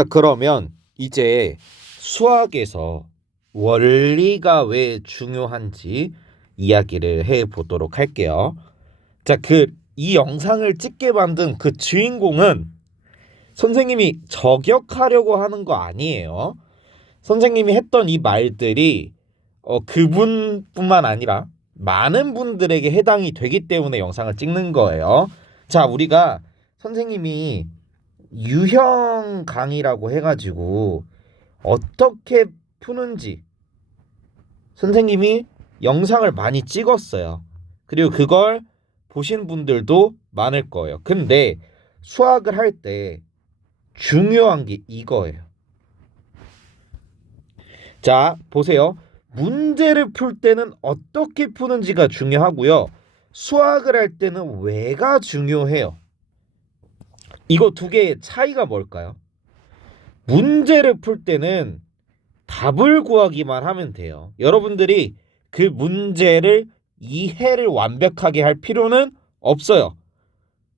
자, 그러면 이제 수학에서 원리가 왜 중요한지 이야기를 해보도록 할게요. 자, 이 영상을 찍게 만든 그 주인공은 선생님이 저격하려고 하는 거 아니에요. 선생님이 했던 이 말들이 그분뿐만 아니라 많은 분들에게 해당이 되기 때문에 영상을 찍는 거예요. 자, 우리가 선생님이 유형 강의라고 해가지고 어떻게 푸는지 선생님이 영상을 많이 찍었어요. 그리고 그걸 보신 분들도 많을 거예요. 근데 수학을 할 때 중요한 게 이거예요. 자, 보세요. 문제를 풀 때는 어떻게 푸는지가 중요하고요. 수학을 할 때는 왜가 중요해요. 이거 두 개의 차이가 뭘까요? 문제를 풀 때는 답을 구하기만 하면 돼요. 여러분들이 그 문제를 이해를 완벽하게 할 필요는 없어요.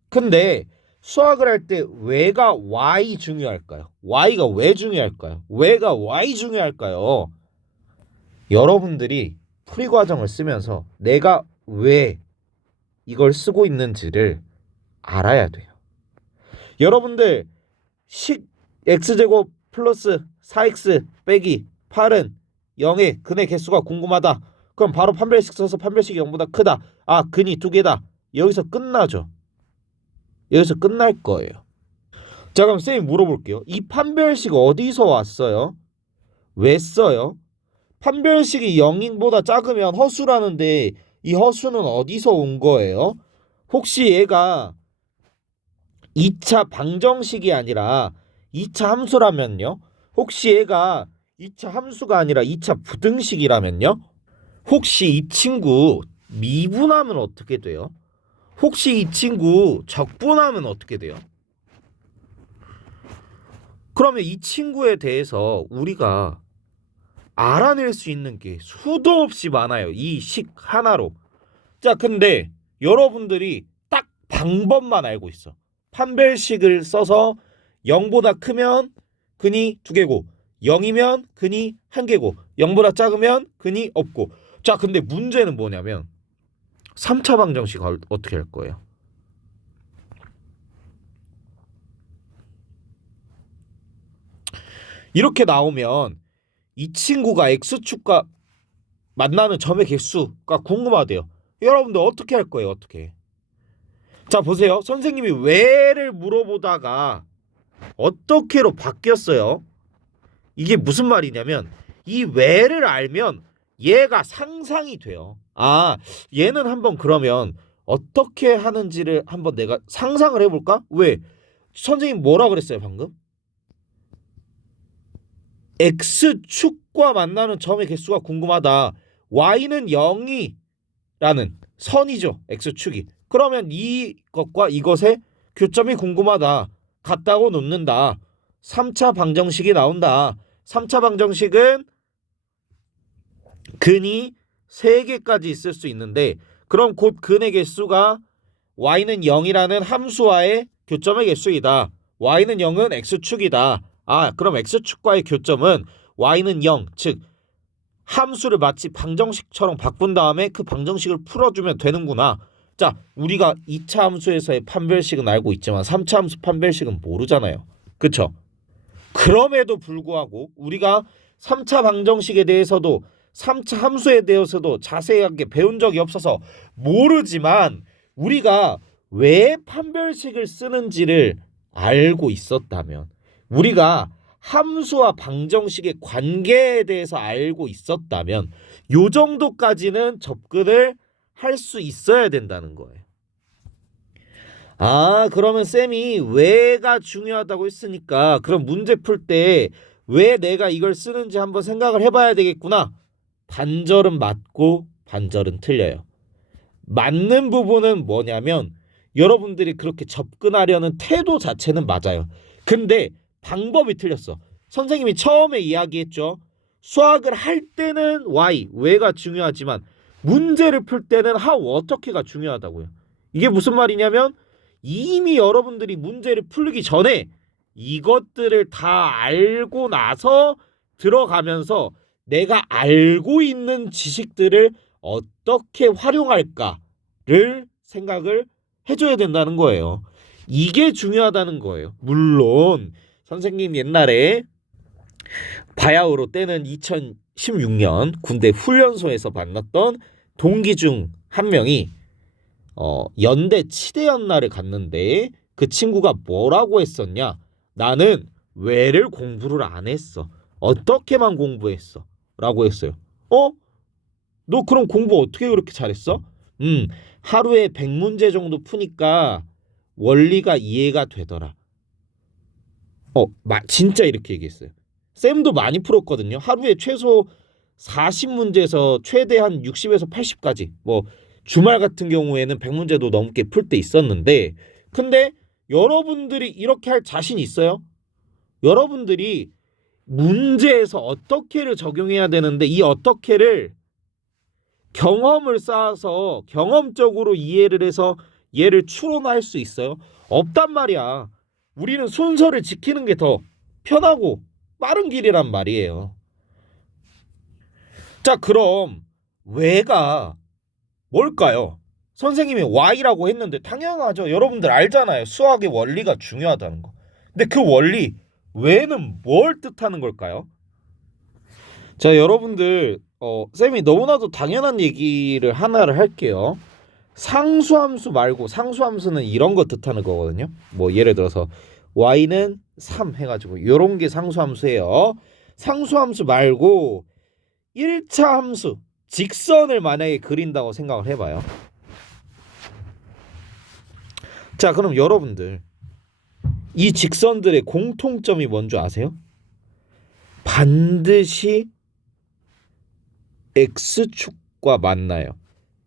근데 수학을 할 때 왜가 why 중요할까요? why가 왜 중요할까요? 왜가 why 중요할까요? 여러분들이 풀이 과정을 쓰면서 내가 왜 이걸 쓰고 있는지를 알아야 돼요. 여러분들 x제곱 플러스 4x 빼기 8은 0의 근의 개수가 궁금하다. 그럼 바로 판별식 써서 판별식이 0보다 크다. 아, 근이 2개다. 여기서 끝나죠. 여기서 끝날 거예요. 자, 그럼 쌤이 물어볼게요. 이 판별식 어디서 왔어요? 왜 써요? 판별식이 0보다 작으면 허수라는데 이 허수는 어디서 온 거예요? 혹시 얘가 2차 방정식이 아니라 2차 함수라면요? 혹시 얘가 2차 함수가 아니라 2차 부등식이라면요? 혹시 이 친구 미분하면 어떻게 돼요? 혹시 이 친구 적분하면 어떻게 돼요? 그러면 이 친구에 대해서 우리가 알아낼 수 있는 게 수도 없이 많아요. 이 식 하나로. 자, 근데 여러분들이 딱 방법만 알고 있어. 판별식을 써서 0보다 크면 근이 2개고 0이면 근이 1개고 0보다 작으면 근이 없고. 자, 근데 문제는 뭐냐면 3차 방정식 어떻게 할 거예요? 이렇게 나오면 이 친구가 x축과 만나는 점의 개수가 궁금하대요. 여러분들 어떻게 할 거예요? 어떻게? 자, 보세요. 선생님이 왜를 물어보다가 어떻게로 바뀌었어요? 이게 무슨 말이냐면 이 왜를 알면 얘가 상상이 돼요. 아, 얘는 한번 그러면 어떻게 하는지를 한번 내가 상상을 해볼까? 왜? 선생님 뭐라 그랬어요 방금? x축과 만나는 점의 개수가 궁금하다. y는 0이라는 선이죠. x축이. 그러면 이것과 이것의 교점이 궁금하다. 같다고 놓는다. 3차 방정식이 나온다. 3차 방정식은 근이 3개까지 있을 수 있는데 그럼 곧 근의 개수가 y는 0이라는 함수와의 교점의 개수이다. y는 0은 x축이다. 아, 그럼 x축과의 교점은 y는 0, 즉 함수를 마치 방정식처럼 바꾼 다음에 그 방정식을 풀어주면 되는구나. 자, 우리가 2차 함수에서의 판별식은 알고 있지만 3차 함수 판별식은 모르잖아요. 그쵸? 그럼에도 불구하고 우리가 3차 방정식에 대해서도 3차 함수에 대해서도 자세하게 배운 적이 없어서 모르지만 우리가 왜 판별식을 쓰는지를 알고 있었다면 우리가 함수와 방정식의 관계에 대해서 알고 있었다면 요 정도까지는 접근을 할 수 있어야 된다는 거예요. 아, 그러면 쌤이 왜가 중요하다고 했으니까 그럼 문제 풀 때 왜 내가 이걸 쓰는지 한번 생각을 해봐야 되겠구나. 반절은 맞고 반절은 틀려요. 맞는 부분은 뭐냐면 여러분들이 그렇게 접근하려는 태도 자체는 맞아요. 근데 방법이 틀렸어. 선생님이 처음에 이야기했죠. 수학을 할 때는 why, 왜가 중요하지만 문제를 풀 때는 how, 어떻게가 중요하다고요. 이게 무슨 말이냐면 이미 여러분들이 문제를 풀기 전에 이것들을 다 알고 나서 들어가면서 내가 알고 있는 지식들을 어떻게 활용할까를 생각을 해줘야 된다는 거예요. 이게 중요하다는 거예요. 물론 선생님 옛날에 바야흐로 때는 2016년 군대 훈련소에서 만났던 동기 중 한 명이 연대 치대연날을 갔는데 그 친구가 뭐라고 했었냐? 나는 왜를 공부를 안 했어. 어떻게만 공부했어? 라고 했어요. 너 그럼 공부 어떻게 그렇게 잘했어? 하루에 100문제 정도 푸니까 원리가 이해가 되더라. 진짜 이렇게 얘기했어요. 쌤도 많이 풀었거든요. 하루에 최소 40문제에서 최대한 60에서 80까지. 뭐 주말 같은 경우에는 100문제도 넘게 풀 때 있었는데, 근데 여러분들이 이렇게 할 자신 있어요? 여러분들이 문제에서 어떻게를 적용해야 되는데 이 어떻게를 경험을 쌓아서 경험적으로 이해를 해서 얘를 추론할 수 있어요? 없단 말이야. 우리는 순서를 지키는 게 더 편하고 빠른 길이란 말이에요. 자, 그럼 왜가 뭘까요? 선생님이 Y라고 했는데 당연하죠. 여러분들 알잖아요. 수학의 원리가 중요하다는 거. 근데 그 원리 왜는 뭘 뜻하는 걸까요? 자, 여러분들 쌤이 너무나도 당연한 얘기를 하나를 할게요. 상수함수 말고 상수함수는 이런 거 뜻하는 거거든요. 뭐 예를 들어서 y는 3 해가지고 이런 게 상수함수예요. 상수함수 말고 1차 함수 직선을 만약에 그린다고 생각을 해봐요. 자, 그럼 여러분들 이 직선들의 공통점이 뭔지 아세요? 반드시 x축과 만나요.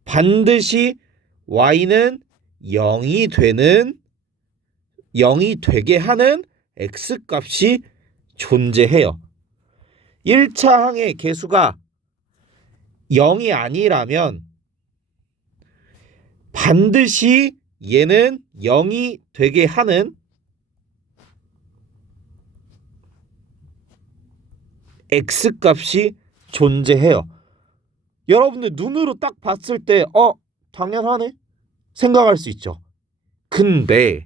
반드시 y는 0이 되게 하는 x값이 존재해요. 1차 항의 개수가 0이 아니라면 반드시 얘는 0이 되게 하는 x값이 존재해요. 여러분들 눈으로 딱 봤을 때 당연하네 생각할 수 있죠. 근데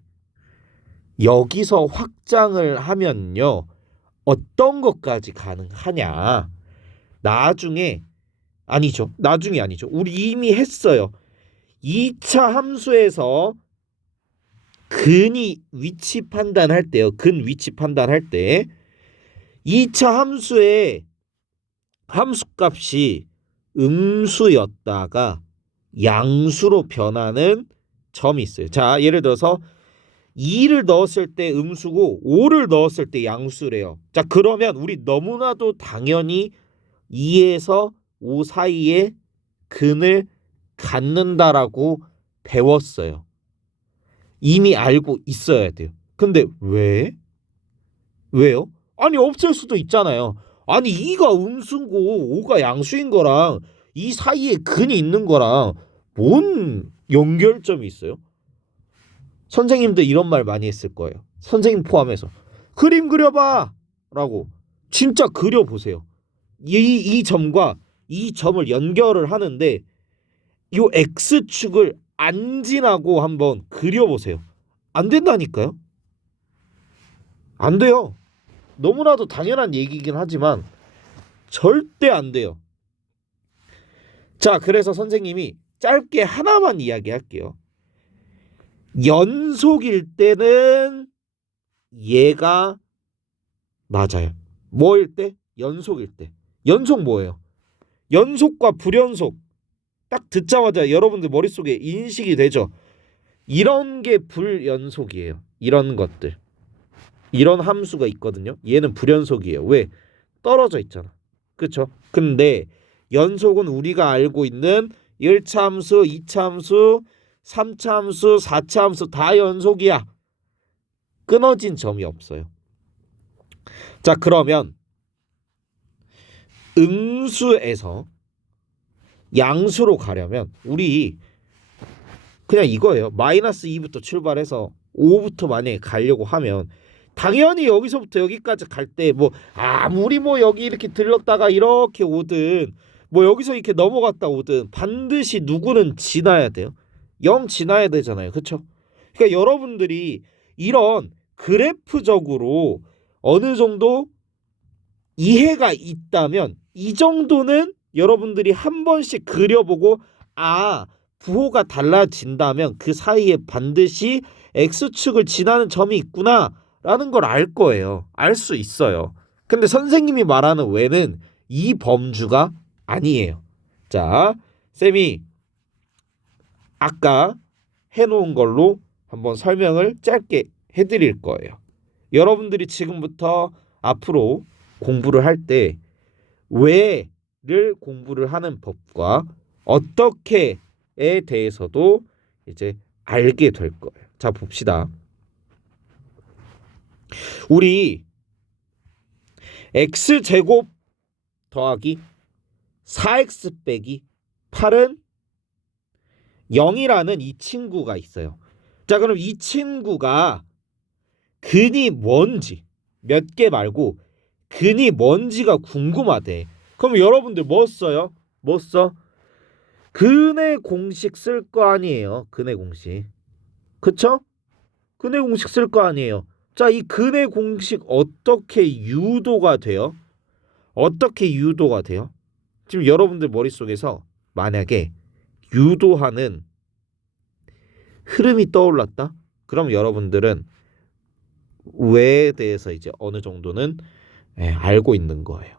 여기서 확장을 하면요, 어떤 것까지 가능하냐? 나중에 아니죠. 나중이 아니죠. 우리 이미 했어요. 2차 함수에서 근이 위치 판단할 때요. 근 위치 판단할 때 2차 함수의 함수값이 음수였다가 양수로 변하는 점이 있어요. 자, 예를 들어서 2를 넣었을 때 음수고 5를 넣었을 때 양수래요. 자, 그러면 우리 너무나도 당연히 2에서 5 사이에 근을 갖는다라고 배웠어요. 이미 알고 있어야 돼요. 근데 왜요? 아니, 없을 수도 있잖아요. 아니, 2가 음수고 5가 양수인 거랑 이 사이에 근이 있는 거랑 뭔 연결점이 있어요? 선생님도 이런 말 많이 했을 거예요. 선생님 포함해서. 그림 그려봐! 라고. 진짜 그려보세요. 이 점과 이 점을 연결을 하는데 이 X축을 안 지나고 한번 그려보세요. 안 된다니까요? 안 돼요. 너무나도 당연한 얘기긴 하지만 절대 안 돼요. 자, 그래서 선생님이 짧게 하나만 이야기할게요. 연속일 때는 얘가 맞아요. 뭐일 때? 연속일 때. 연속 뭐예요? 연속과 불연속 딱 듣자마자 여러분들 머릿속에 인식이 되죠. 이런 게 불연속이에요. 이런 것들. 이런 함수가 있거든요. 얘는 불연속이에요. 왜? 떨어져 있잖아. 그렇죠? 근데 연속은 우리가 알고 있는 1차 함수, 2차 함수, 3차 함수, 4차 함수 다 연속이야. 끊어진 점이 없어요. 자, 그러면 음수에서 양수로 가려면 우리 그냥 이거예요. 마이너스 2부터 출발해서 5부터 만약에 가려고 하면 당연히 여기서부터 여기까지 갈 때 뭐 아무리 뭐 여기 이렇게 들렀다가 이렇게 오든 뭐 여기서 이렇게 넘어갔다 오든 반드시 누구는 지나야 돼요. 0 지나야 되잖아요. 그렇죠? 그러니까 여러분들이 이런 그래프적으로 어느 정도 이해가 있다면 이 정도는 여러분들이 한 번씩 그려보고 부호가 달라진다면 그 사이에 반드시 X축을 지나는 점이 있구나 라는 걸 알 거예요. 알 수 있어요. 근데 선생님이 말하는 왜는 이 범주가 아니에요. 자, 쌤이 아까 해놓은 걸로 한번 설명을 짧게 해드릴 거예요. 여러분들이 지금부터 앞으로 공부를 할 때 왜를 공부를 하는 법과 어떻게에 대해서도 이제 알게 될 거예요. 자, 봅시다. 우리 x제곱 더하기 4x 빼기 8은 0이라는 이 친구가 있어요. 자, 그럼 이 친구가 근이 뭔지 몇 개 말고 근이 뭔지가 궁금하대. 그럼 여러분들 뭐 써요? 뭐 써? 근의 공식 쓸 거 아니에요. 근의 공식. 그쵸? 근의 공식 쓸 거 아니에요. 자, 이 근의 공식 어떻게 유도가 돼요? 어떻게 유도가 돼요? 지금 여러분들 머릿속에서 만약에 유도하는 흐름이 떠올랐다? 그럼 여러분들은 왜에 대해서 이제 어느 정도는 알고 있는 거예요.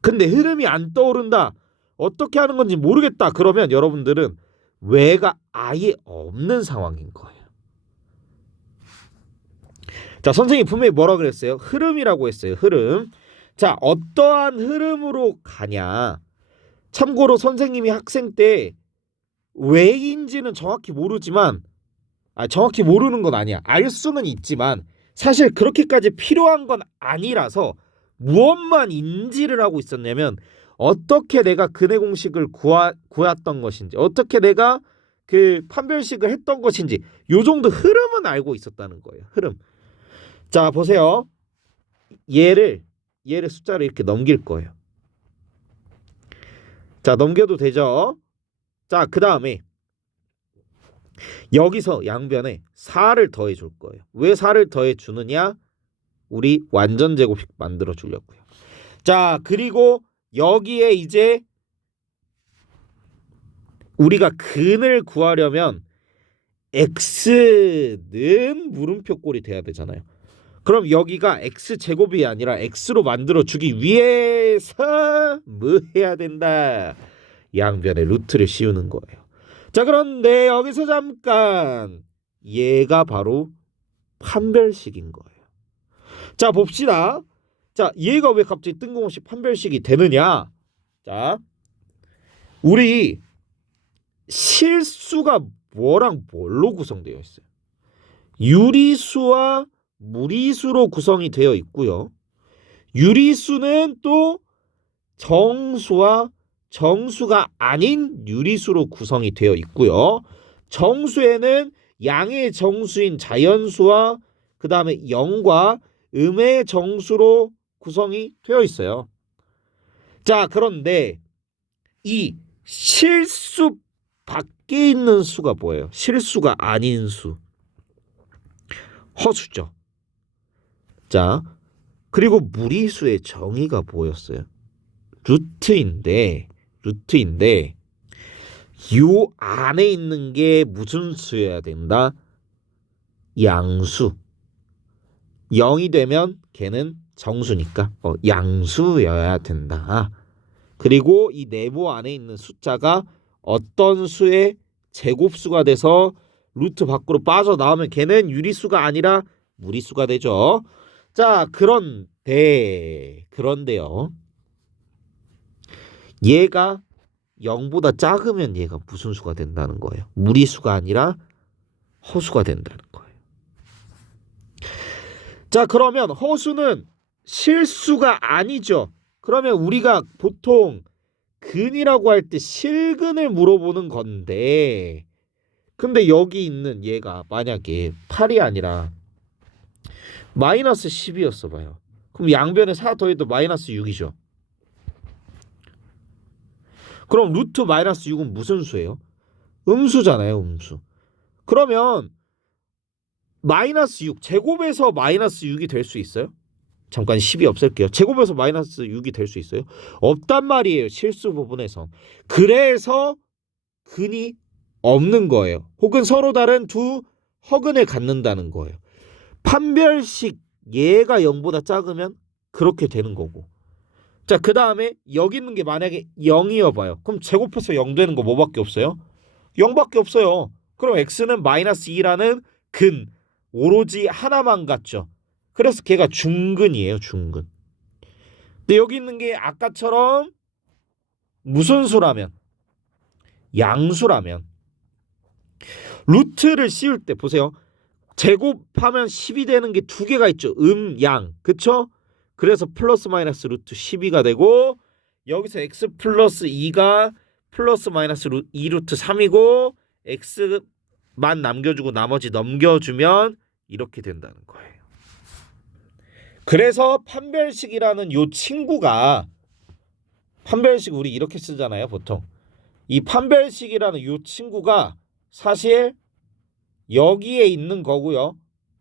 근데 흐름이 안 떠오른다. 어떻게 하는 건지 모르겠다. 그러면 여러분들은 왜가 아예 없는 상황인 거예요. 자, 선생님이 분명히 뭐라 그랬어요? 흐름이라고 했어요. 흐름. 자, 어떠한 흐름으로 가냐. 참고로 선생님이 학생 때 왜인지는 정확히 모르지만 정확히 모르는 건 아니야. 알 수는 있지만 사실 그렇게까지 필요한 건 아니라서 무엇만 인지를 하고 있었냐면 어떻게 내가 근의 공식을 구했던 것인지 어떻게 내가 그 판별식을 했던 것인지 요 정도 흐름은 알고 있었다는 거예요. 흐름. 자, 보세요. 얘를 숫자를 이렇게 넘길 거예요. 자, 넘겨도 되죠? 자, 그 다음에 여기서 양변에 4를 더해 줄 거예요. 왜 4를 더해 주느냐? 우리 완전 제곱식 만들어 주려고요. 자, 그리고 여기에 이제 우리가 근을 구하려면 x는 물음표 꼴이 돼야 되잖아요. 그럼 여기가 x제곱이 아니라 x로 만들어 주기 위해서 뭐 해야 된다? 양변에 루트를 씌우는 거예요. 자, 그런데 여기서 잠깐 얘가 바로 판별식인 거예요. 자, 봅시다. 자, 얘가 왜 갑자기 뜬금없이 판별식이 되느냐? 자, 우리 실수가 뭐랑 뭘로 구성되어 있어요? 유리수와 무리수로 구성이 되어 있고요. 유리수는 또 정수와 정수가 아닌 유리수로 구성이 되어 있고요. 정수에는 양의 정수인 자연수와 그 다음에 영과 음의 정수로 구성이 되어 있어요. 자, 그런데 이 실수 밖에 있는 수가 뭐예요? 실수가 아닌 수. 허수죠. 자, 그리고 무리수의 정의가 뭐였어요? 루트인데 요 안에 있는 게 무슨 수여야 된다? 양수. 0이 되면 걔는 정수니까 양수여야 된다. 그리고 이 네모 안에 있는 숫자가 어떤 수의 제곱수가 돼서 루트 밖으로 빠져나오면 걔는 유리수가 아니라 무리수가 되죠. 자, 그런데요. 얘가 0보다 작으면 얘가 무슨 수가 된다는 거예요? 무리수가 아니라 허수가 된다는 거예요. 자, 그러면 허수는 실수가 아니죠. 그러면 우리가 보통 근이라고 할 때 실근을 물어보는 건데 근데 여기 있는 얘가 만약에 8이 아니라 마이너스 10이었어 봐요. 그럼 양변에 4 더해도 마이너스 6이죠. 그럼 루트 마이너스 6은 무슨 수예요? 음수잖아요, 음수. 그러면 마이너스 6 제곱에서 마이너스 6이 될 수 있어요? 잠깐 10이 없앨게요. 제곱에서 마이너스 6이 될 수 있어요? 없단 말이에요. 실수 부분에서. 그래서 근이 없는 거예요. 혹은 서로 다른 두 허근을 갖는다는 거예요. 판별식 얘가 0보다 작으면 그렇게 되는 거고. 자, 그 다음에 여기 있는 게 만약에 0이어 봐요. 그럼 제곱해서 0 되는 거 뭐밖에 없어요? 0밖에 없어요. 그럼 x는 마이너스 2라는 근 오로지 하나만 같죠. 그래서 걔가 중근이에요. 중근. 근데 여기 있는 게 아까처럼 무슨 수라면? 양수라면 루트를 씌울 때 보세요. 제곱하면 10이 되는 게 두 개가 있죠. 양. 그쵸? 그래서 플러스 마이너스 루트 12가 되고 여기서 x 플러스 2가 플러스 마이너스 2루트 3이고 x만 남겨주고 나머지 넘겨주면 이렇게 된다는 거예요. 그래서 판별식이라는 요 친구가 판별식 우리 이렇게 쓰잖아요. 보통 이 판별식이라는 요 친구가 사실 여기에 있는 거고요.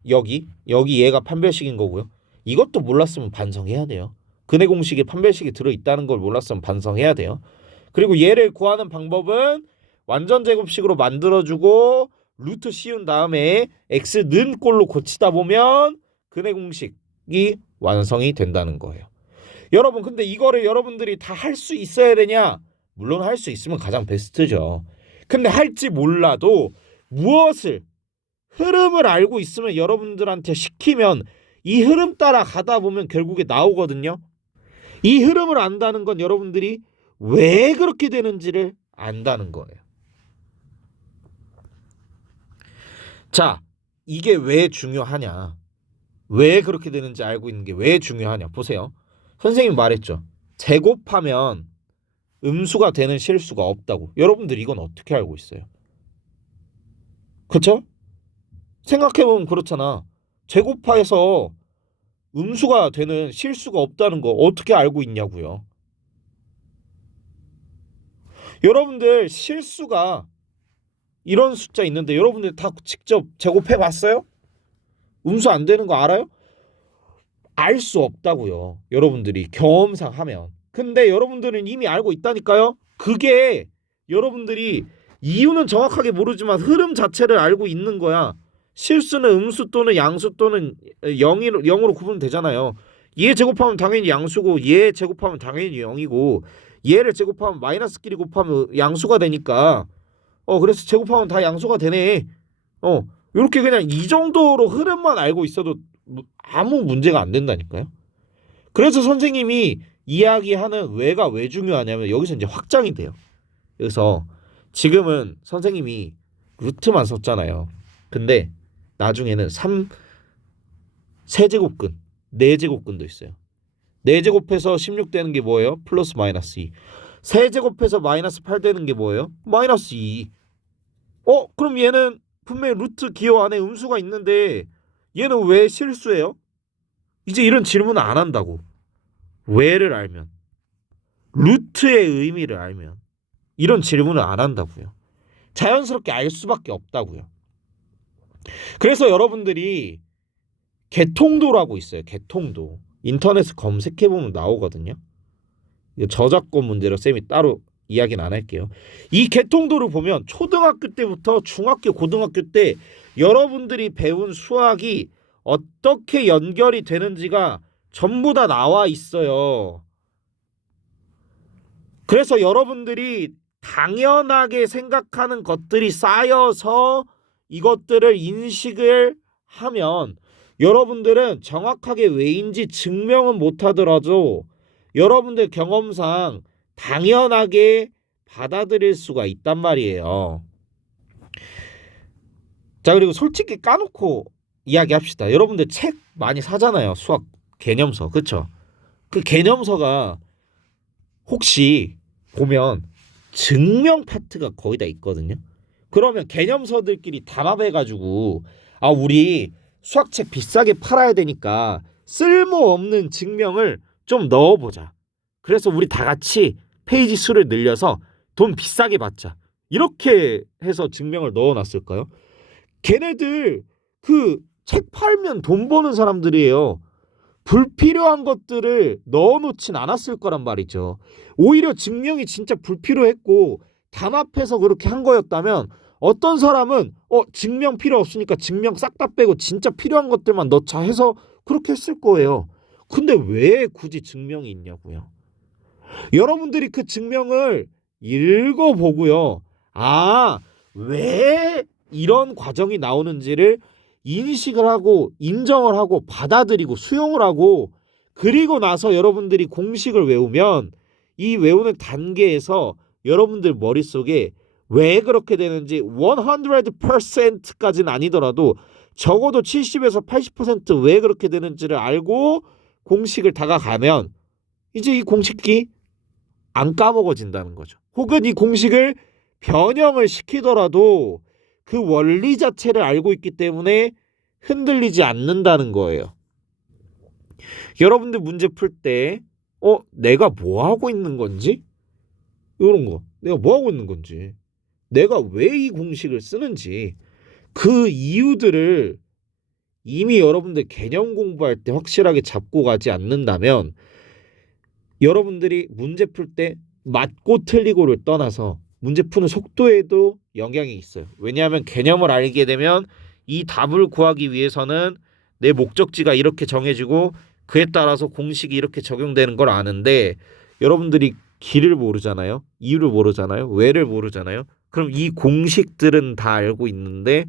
여기 얘가 판별식인 거고요. 이것도 몰랐으면 반성해야 돼요. 근해 공식에 판별식이 들어있다는 걸 몰랐으면 반성해야 돼요. 그리고 얘를 구하는 방법은 완전 제곱식으로 만들어주고 루트 씌운 다음에 x는 꼴로 고치다 보면 근해 공식이 완성이 된다는 거예요. 여러분 근데 이거를 여러분들이 다 할 수 있어야 되냐? 물론 할 수 있으면 가장 베스트죠. 근데 할지 몰라도 무엇을 흐름을 알고 있으면 여러분들한테 시키면 이 흐름 따라 가다 보면 결국에 나오거든요. 이 흐름을 안다는 건 여러분들이 왜 그렇게 되는지를 안다는 거예요. 자, 이게 왜 중요하냐? 왜 그렇게 되는지 알고 있는 게 왜 중요하냐? 보세요. 선생님이 말했죠. 제곱하면 음수가 되는 실수가 없다고. 여러분들 이건 어떻게 알고 있어요? 그쵸? 생각해보면 그렇잖아. 제곱해서 음수가 되는 실수가 없다는 거 어떻게 알고 있냐고요. 여러분들 실수가 이런 숫자 있는데 여러분들 다 직접 제곱해 봤어요? 음수 안 되는 거 알아요? 알 수 없다고요. 여러분들이 경험상 하면. 근데 여러분들은 이미 알고 있다니까요. 그게 여러분들이 이유는 정확하게 모르지만 흐름 자체를 알고 있는 거야. 실수는 음수 또는 양수 또는 0으로 구분되잖아요. 얘 제곱하면 당연히 양수고 얘 제곱하면 당연히 0이고 얘를 제곱하면 마이너스끼리 곱하면 양수가 되니까 그래서 제곱하면 다 양수가 되네. 이렇게 그냥 이 정도로 흐름만 알고 있어도 아무 문제가 안 된다니까요. 그래서 선생님이 이야기하는 왜가 왜 중요하냐면 여기서 이제 확장이 돼요. 그래서 지금은 선생님이 루트만 썼잖아요. 근데 나중에는 3세제곱근 4제곱근도 있어요. 4제곱해서 16 되는 게 뭐예요? 플러스 마이너스 2. 세제곱해서 마이너스 8 되는 게 뭐예요? 마이너스 2. 그럼 얘는 분명히 루트 기호 안에 음수가 있는데 얘는 왜 실수예요? 이제 이런 질문을 안 한다고. 왜를 알면, 루트의 의미를 알면 이런 질문을 안 한다고요. 자연스럽게 알 수밖에 없다고요. 그래서 여러분들이 개통도라고 있어요. 개통도. 인터넷에 검색해보면 나오거든요. 저작권 문제로 쌤이 따로 이야기는 안 할게요. 이 개통도를 보면 초등학교 때부터 중학교, 고등학교 때 여러분들이 배운 수학이 어떻게 연결이 되는지가 전부 다 나와 있어요. 그래서 여러분들이 당연하게 생각하는 것들이 쌓여서 이것들을 인식을 하면 여러분들은 정확하게 왜인지 증명은 못하더라도 여러분들 경험상 당연하게 받아들일 수가 있단 말이에요. 자, 그리고 솔직히 까놓고 이야기합시다. 여러분들 책 많이 사잖아요. 수학 개념서. 그쵸? 그 개념서가 혹시 보면 증명 파트가 거의 다 있거든요. 그러면 개념서들끼리 담합해가지고 우리 수학책 비싸게 팔아야 되니까 쓸모없는 증명을 좀 넣어보자. 그래서 우리 다 같이 페이지 수를 늘려서 돈 비싸게 받자. 이렇게 해서 증명을 넣어놨을까요? 걔네들 그 책 팔면 돈 버는 사람들이에요. 불필요한 것들을 넣어놓진 않았을 거란 말이죠. 오히려 증명이 진짜 불필요했고 담합해서 그렇게 한 거였다면 어떤 사람은 증명 필요 없으니까 증명 싹 다 빼고 진짜 필요한 것들만 넣자 해서 그렇게 했을 거예요. 근데 왜 굳이 증명이 있냐고요. 여러분들이 그 증명을 읽어보고요. 왜 이런 과정이 나오는지를 인식을 하고 인정을 하고 받아들이고 수용을 하고 그리고 나서 여러분들이 공식을 외우면 이 외우는 단계에서 여러분들 머릿속에 왜 그렇게 되는지 100%까지는 아니더라도 적어도 70에서 80%왜 그렇게 되는지를 알고 공식을 다가가면 이제 이 공식이 안 까먹어진다는 거죠. 혹은 이 공식을 변형을 시키더라도 그 원리 자체를 알고 있기 때문에 흔들리지 않는다는 거예요. 여러분들 문제 풀 때 내가 뭐 하고 있는 건지 이런 거 내가 뭐 하고 있는 건지 내가 왜 이 공식을 쓰는지 그 이유들을 이미 여러분들 개념 공부할 때 확실하게 잡고 가지 않는다면 여러분들이 문제 풀 때 맞고 틀리고를 떠나서 문제 푸는 속도에도 영향이 있어요. 왜냐하면 개념을 알게 되면 이 답을 구하기 위해서는 내 목적지가 이렇게 정해지고 그에 따라서 공식이 이렇게 적용되는 걸 아는데 여러분들이 길을 모르잖아요. 이유를 모르잖아요. 왜를 모르잖아요. 그럼 이 공식들은 다 알고 있는데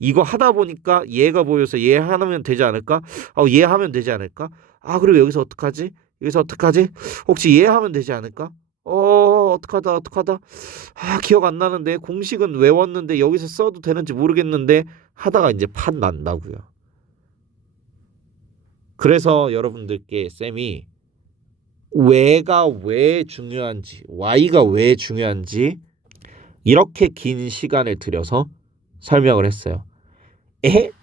이거 하다 보니까 얘가 보여서 얘 하면 되지 않을까? 얘 하면 되지 않을까? 그리고 여기서 어떡하지? 여기서 어떡하지? 혹시 얘 하면 되지 않을까? 어떡하다. 기억 안 나는데 공식은 외웠는데 여기서 써도 되는지 모르겠는데 하다가 이제 판 난다고요. 그래서 여러분들께 쌤이 왜가 왜 중요한지, why가 왜 중요한지 이렇게 긴 시간을 들여서 설명을 했어요.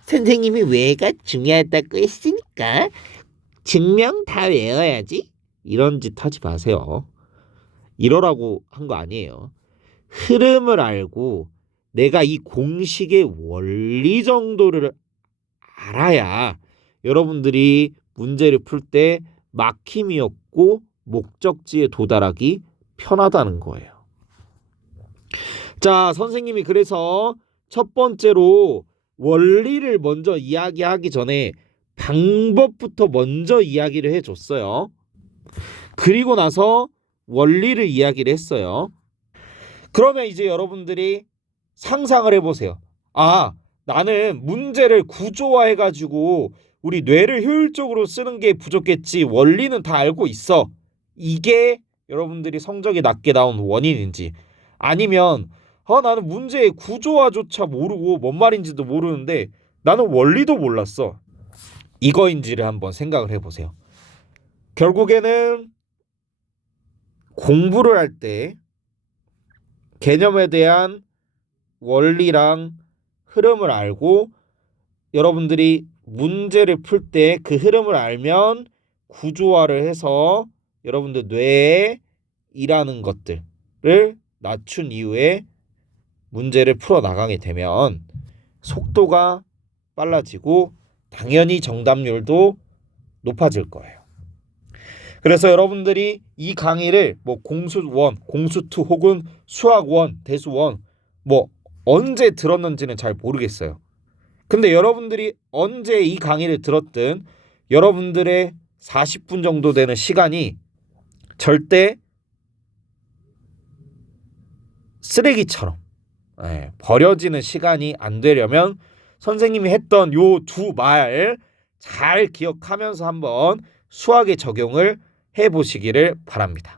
선생님이 왜가 중요하다고 했으니까 증명 다 외워야지? 이런 짓 하지 마세요. 이러라고 한 거 아니에요. 흐름을 알고 내가 이 공식의 원리 정도를 알아야 여러분들이 문제를 풀 때 막힘이 없고 목적지에 도달하기 편하다는 거예요. 자, 선생님이 그래서 첫 번째로 원리를 먼저 이야기하기 전에 방법부터 먼저 이야기를 해줬어요. 그리고 나서 원리를 이야기를 했어요. 그러면 이제 여러분들이 상상을 해보세요. 나는 문제를 구조화해가지고 우리 뇌를 효율적으로 쓰는 게 부족했지 원리는 다 알고 있어. 이게 여러분들이 성적이 낮게 나온 원인인지 아니면 나는 문제의 구조화조차 모르고 뭔 말인지도 모르는데 나는 원리도 몰랐어. 이거인지를 한번 생각을 해보세요. 결국에는 공부를 할 때 개념에 대한 원리랑 흐름을 알고 여러분들이 문제를 풀 때 그 흐름을 알면 구조화를 해서 여러분들 뇌에 일하는 것들을 낮춘 이후에 문제를 풀어 나가게 되면 속도가 빨라지고 당연히 정답률도 높아질 거예요. 그래서 여러분들이 이 강의를 공수 1, 공수 2 혹은 수학 1, 대수 1 언제 들었는지는 잘 모르겠어요. 근데 여러분들이 언제 이 강의를 들었든 여러분들의 40분 정도 되는 시간이 절대 쓰레기처럼 버려지는 시간이 안 되려면 선생님이 했던 요 두 말 잘 기억하면서 한번 수학에 적용을 해보시기를 바랍니다.